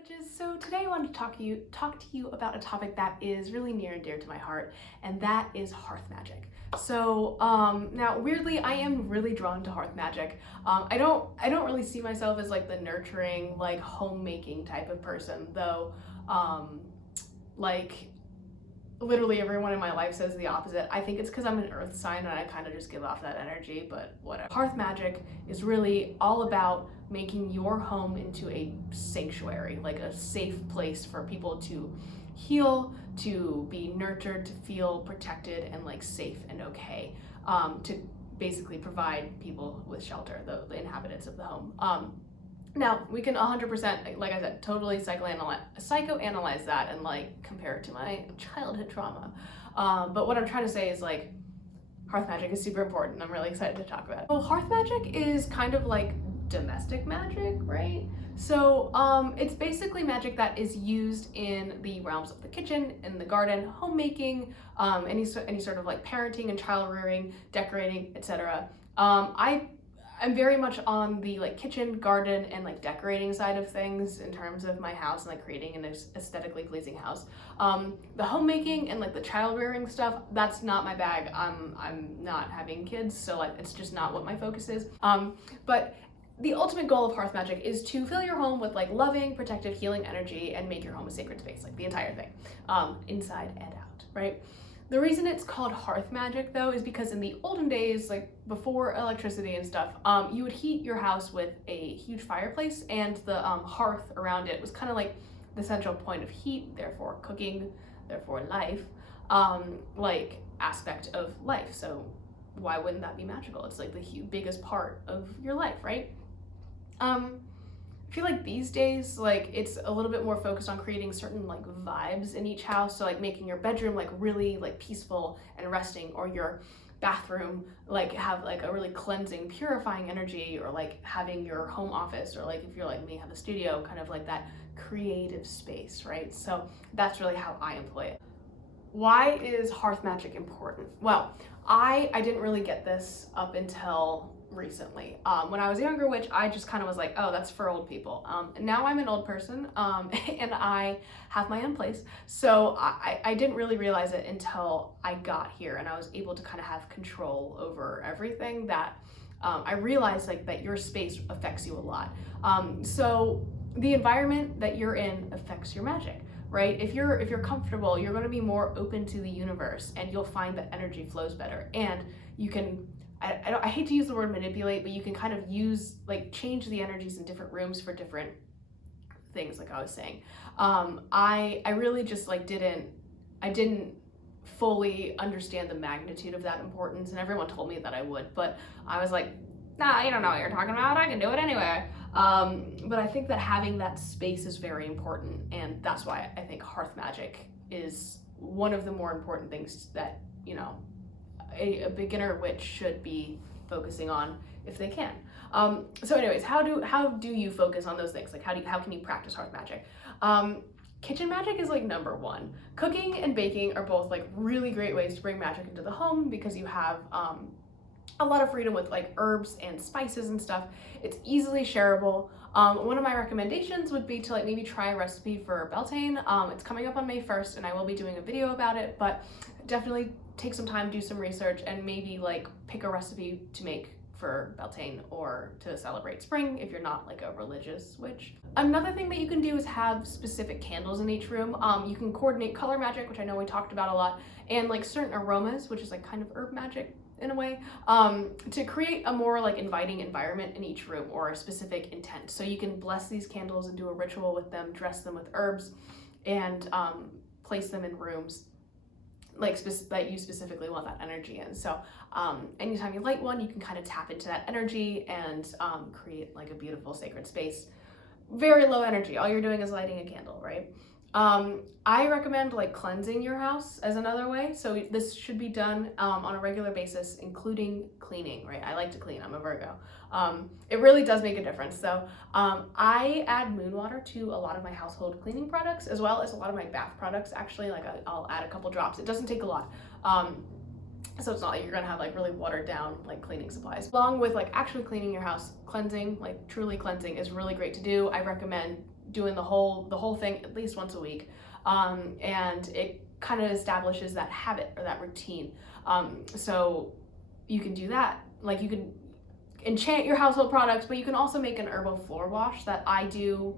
Witches. So today I wanted to talk to you about a topic that is really near and dear to my heart, and that is hearth magic. So now weirdly, I am really drawn to hearth magic. I don't really see myself as like the nurturing, like homemaking type of person, though. Like literally everyone in my life says the opposite. I think it's because I'm an earth sign and I kind of just give off that energy, but whatever. Hearth magic is really all about making your home into a sanctuary, like a safe place for people to heal, to be nurtured, to feel protected and like safe and okay, to basically provide people with shelter, the inhabitants of the home. Now, we can 100%, like I said, totally psychoanalyze that and like compare it to my childhood trauma. But what I'm trying to say is like, hearth magic is super important. I'm really excited to talk about it. Well, hearth magic is kind of like domestic magic, right? So it's basically magic that is used in the realms of the kitchen, in the garden, homemaking, any sort of like parenting and child rearing, decorating, etc. I'm very much on the like kitchen, garden, and like decorating side of things in terms of my house and like creating an aesthetically pleasing house. The homemaking and like the child rearing stuff, that's not my bag. I'm not having kids, so like it's just not what my focus is. But the ultimate goal of hearth magic is to fill your home with like loving, protective, healing energy and make your home a sacred space, like the entire thing, inside and out, right? The reason it's called hearth magic though is because in the olden days, like before electricity and stuff, you would heat your house with a huge fireplace, and the hearth around it was kind of like the central point of heat, therefore cooking, therefore life, like aspect of life. So why wouldn't that be magical? It's like the biggest part of your life, right? I feel like these days, like it's a little bit more focused on creating certain like vibes in each house. So like making your bedroom like really like peaceful and resting, or your bathroom like have like a really cleansing, purifying energy, or like having your home office, or like if you're like me, have a studio, kind of like that creative space, right? So that's really how I employ it. Why is hearth magic important? Well, I didn't really get this up until recently. When I was a younger witch, I just kind of was like, oh, that's for old people. And now I'm an old person, and I have my own place. So I didn't really realize it until I got here and I was able to kind of have control over everything, that I realized like that your space affects you a lot. So the environment that you're in affects your magic, right? If you're comfortable, you're going to be more open to the universe, and you'll find that energy flows better. And you can, I hate to use the word manipulate, but you can kind of change the energies in different rooms for different things, like I was saying. I really just like didn't fully understand the magnitude of that importance, and everyone told me that I would, but I was like, nah, you don't know what you're talking about, I can do it anyway. But I think that having that space is very important, and that's why I think hearth magic is one of the more important things that, you know, a beginner witch should be focusing on if they can. So anyways, how do you focus on those things? Like how can you practice hearth magic? Kitchen magic is like number one. Cooking and baking are both like really great ways to bring magic into the home, because you have a lot of freedom with like herbs and spices and stuff. It's easily shareable. One of my recommendations would be to like maybe try a recipe for Beltane. It's coming up on May 1st and I will be doing a video about it, but definitely take some time, do some research, and maybe like pick a recipe to make for Beltane or to celebrate spring if you're not like a religious witch. Another thing that you can do is have specific candles in each room. You can coordinate color magic, which I know we talked about a lot, and like certain aromas, which is like kind of herb magic in a way, to create a more like inviting environment in each room, or a specific intent. So you can bless these candles and do a ritual with them, dress them with herbs, and place them in rooms like that you specifically want that energy in. So anytime you light one, you can kind of tap into that energy and create like a beautiful sacred space. Very low energy, all you're doing is lighting a candle, right? I recommend like cleansing your house as another way. So this should be done on a regular basis, including cleaning, right? I like to clean, I'm a Virgo. It really does make a difference though. I add moon water to a lot of my household cleaning products, as well as a lot of my bath products actually. Like I'll add a couple drops. It doesn't take a lot. So it's not like you're gonna have like really watered down like cleaning supplies. Along with like actually cleaning your house, cleansing, like truly cleansing, is really great to do. I recommend doing the whole thing at least once a week, and it kind of establishes that habit or that routine. So you can do that. Like, you can enchant your household products, but you can also make an herbal floor wash that I do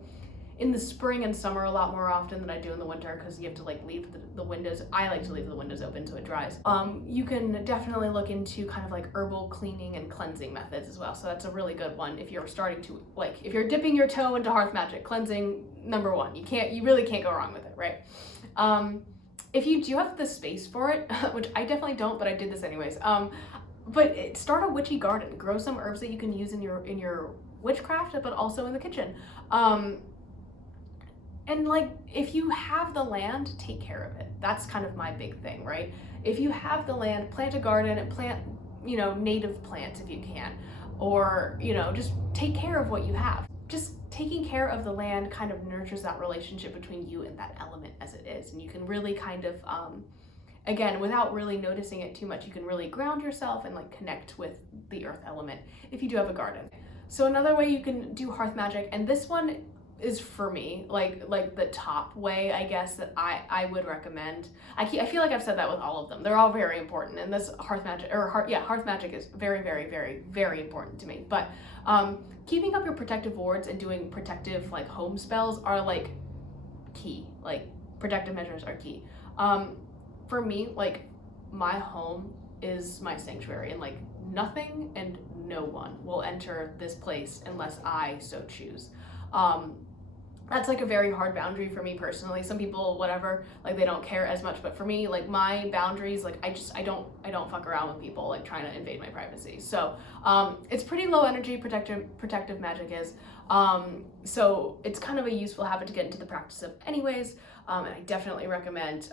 in the spring and summer a lot more often than I do in the winter, because you have to like leave the windows. I like to leave the windows open so it dries. You can definitely look into kind of like herbal cleaning and cleansing methods as well. So that's a really good one if you're starting to, like, if you're dipping your toe into Hearth Magic, cleansing number one. You really can't go wrong with it, right? If you do have the space for it, which I definitely don't, but I did this anyways. But start a witchy garden. Grow some herbs that you can use in your witchcraft, but also in the kitchen. And like, if you have the land, take care of it. That's kind of my big thing, right? If you have the land, plant a garden and plant, native plants if you can, or, just take care of what you have. Just taking care of the land kind of nurtures that relationship between you and that element as it is. And you can really kind of, again, without really noticing it too much, you can really ground yourself and like connect with the earth element if you do have a garden. So another way you can do Hearth Magic, and this one is for me, like the top way, I guess, that I would recommend. I feel like I've said that with all of them. They're all very important, and this Hearth Magic is very, very, very, very important to me. But keeping up your protective wards and doing protective like home spells are like key. Like, protective measures are key. For me, like, my home is my sanctuary, and like nothing and no one will enter this place unless I so choose. That's like a very hard boundary for me personally. Some people, whatever, like, they don't care as much, but for me, like, my boundaries, like, I don't fuck around with people like trying to invade my privacy. So it's pretty low energy, protective magic is. So it's kind of a useful habit to get into the practice of anyways. And I definitely recommend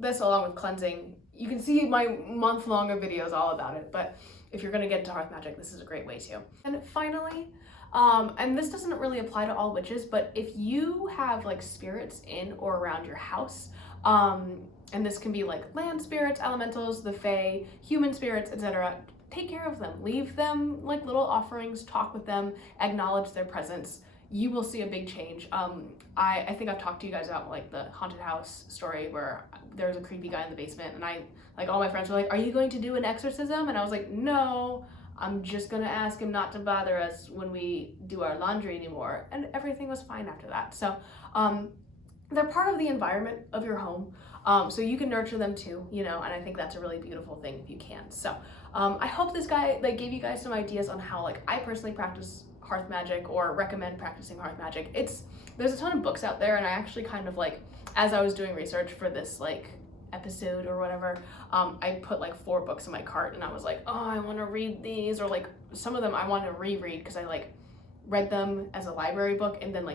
this along with cleansing. You can see my month-long videos all about it, but if you're gonna get into Hearth Magic, this is a great way too. And finally, and this doesn't really apply to all witches, but if you have like spirits in or around your house, and this can be like land spirits, elementals, the fae, human spirits, etc., take care of them. Leave them like little offerings, talk with them, acknowledge their presence. You will see a big change. I think I've talked to you guys about like the haunted house story where there was a creepy guy in the basement, and all my friends were like, "Are you going to do an exorcism?" And I was like, "No, I'm just gonna ask him not to bother us when we do our laundry anymore." And everything was fine after that. So they're part of the environment of your home. So you can nurture them too, and I think that's a really beautiful thing if you can. So I hope this guy gave you guys some ideas on how I personally practice Hearth Magic, or recommend practicing Hearth Magic. There's a ton of books out there, and I actually kind of as I was doing research for this episode or whatever, I put 4 books in my cart, and I was like, oh, I want to read these, or some of them I want to reread because I read them as a library book and then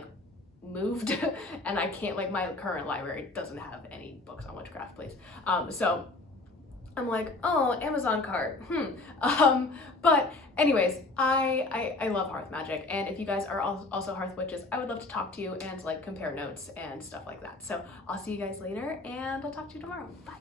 moved and I can't, my current library doesn't have any books on witchcraft, please. So I'm like, oh, Amazon cart. But anyways, I love Hearth Magic, and if you guys are also Hearth Witches, I would love to talk to you and compare notes and stuff like that. So I'll see you guys later, and I'll talk to you tomorrow. Bye.